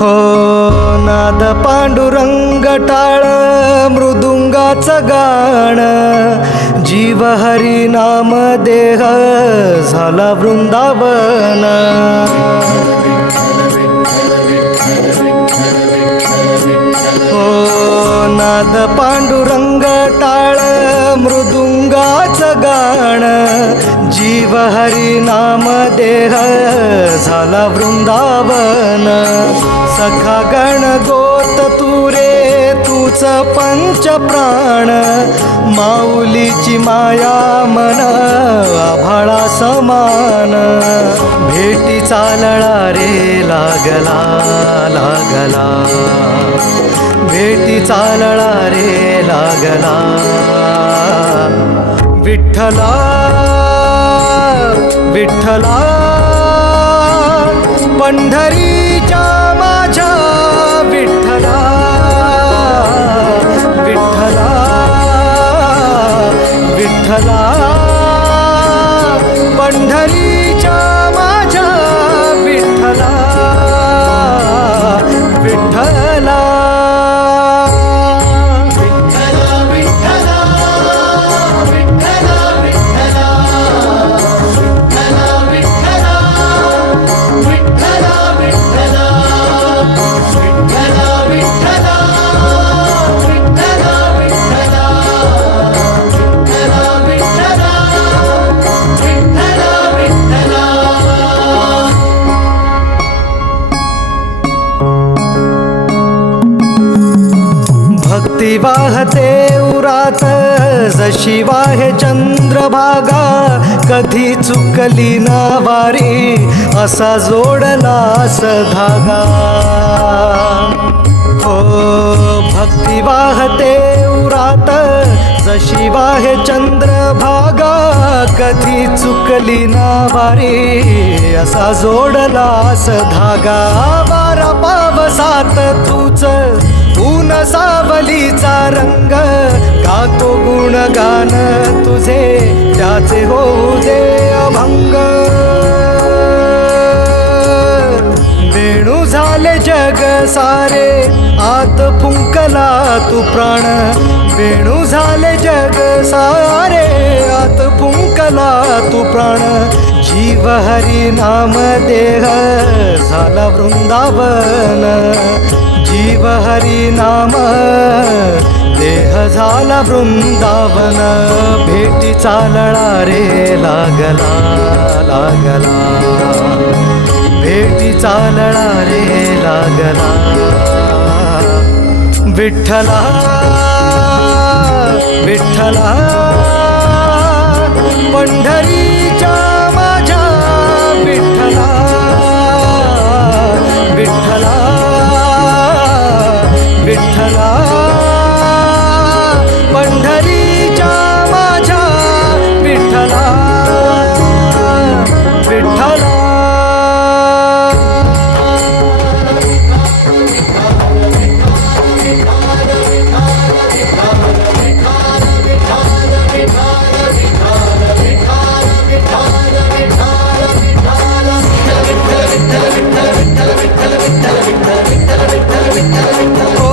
हो नाद पांडुरंग टाळ मृदुंगाचं गाण जीव हरी नाम देह झाला वृंदावन हो नाद पांडुरंग टाळ मृदुंगाचं गाण जीव हरी नाम देह झाला वृंदावन सखा गण गोत तू रे तूच पंच प्राण माऊलीची माया मन आभाळा समान भेटी चालळा रे लागला लागला भेटी चालळा रे लागला विठ्ठला विठ्ठला पंढरीच्या माझ्या विठ्ठला विठ्ठला विठ्ठला पंढरीच्या माझ्या विठ्ठला विठ्ठला भक्ती वाहते उरात जशी वाहे चंद्रभागा कधी चुकली ना वारी असा जोडलास धागा हो भक्ती वाहते उरात जशी वाहे चंद्रभागा कधी चुकली ना वारी असा जोडलास धागा वारा पावसात तूच ऊन सावलीचा रंग गातो गुणगान तुझे त्याचे होऊ दे अभंग वेणू झाले जग सारे आत फुंकला तू प्राण वेणू झाले जग सारे आत फुंकला तू प्राण जीव हरी नाम देह झाला वृंदावन जीव हरी नाम देह झाला वृंदावन भेटी चालळा रे लागला लागला भेटी चालळा रे लागला विठ्ठला विठ्ठला पंढरीच्या माझ्या विठ्ठला विठ्ठला विठ्ठला पंढरीच्या माझ्या विठ्ठला विठ्ठला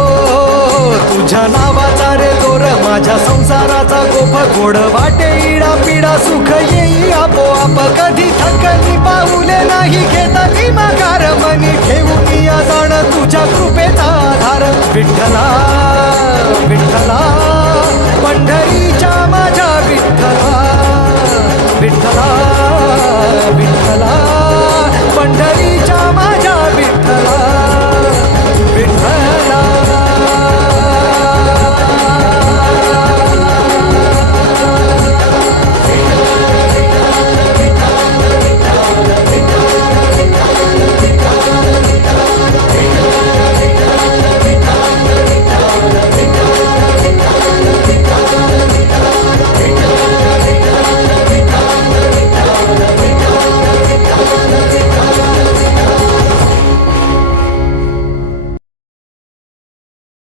तुझ्या नावाचा रे दोर माझ्या संसाराचा गोफ गोड वाटे इडा पिडा सुख येई आपोआप कधी थकली पाऊले नाही घेतली माघार मनी ठेवून या जाण तुझ्या कृपेचा आधार विठ्ठला